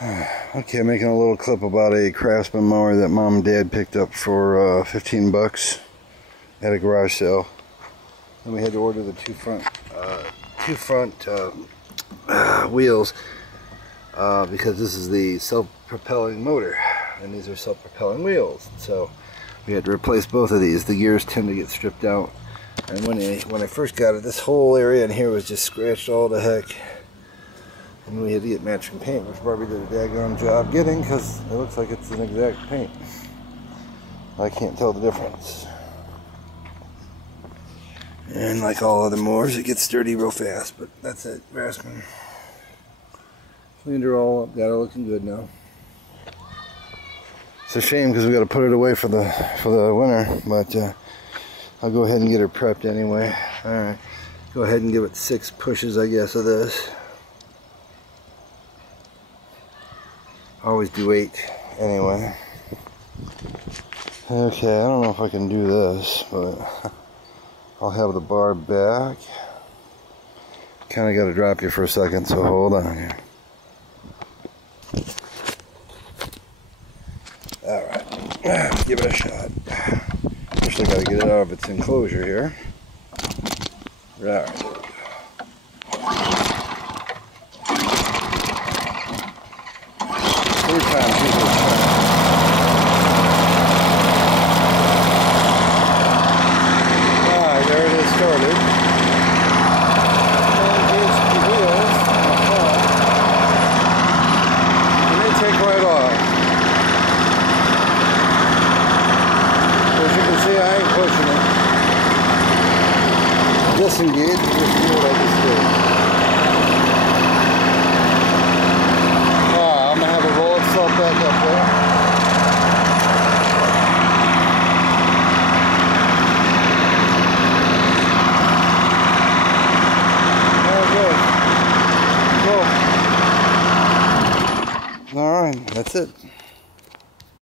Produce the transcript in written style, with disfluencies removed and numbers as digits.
Okay, making a little clip about a Craftsman mower that Mom and Dad picked up for 15 bucks at a garage sale. And we had to order the two front wheels because this is the self-propelling motor, and these are self-propelling wheels. So we had to replace both of these. The gears tend to get stripped out, and when I first got it, this whole area in here was just scratched all to heck. And we had to get matching paint, which Barbie did a daggone job getting, because it looks like it's an exact paint. I can't tell the difference. And like all other mowers, it gets dirty real fast, but that's it. Craftsman cleaned her all up, got her looking good now. It's a shame because we got to put it away for the winter, but I'll go ahead and get her prepped anyway. All right, go ahead and give it 6 pushes, I guess, of this. Always do 8 anyway. Okay, I don't know if I can do this, but I'll have the bar back. Kind of got to drop you for a second, so hold on here. Alright, give it a shot. First I got to get it out of its enclosure here. Alright. There it is started. And here's the wheels on the front. And they take right off. As you can see, I ain't pushing it. Disengage and just do what I just did. I'm going to have it roll itself back up there. Alright, that's it.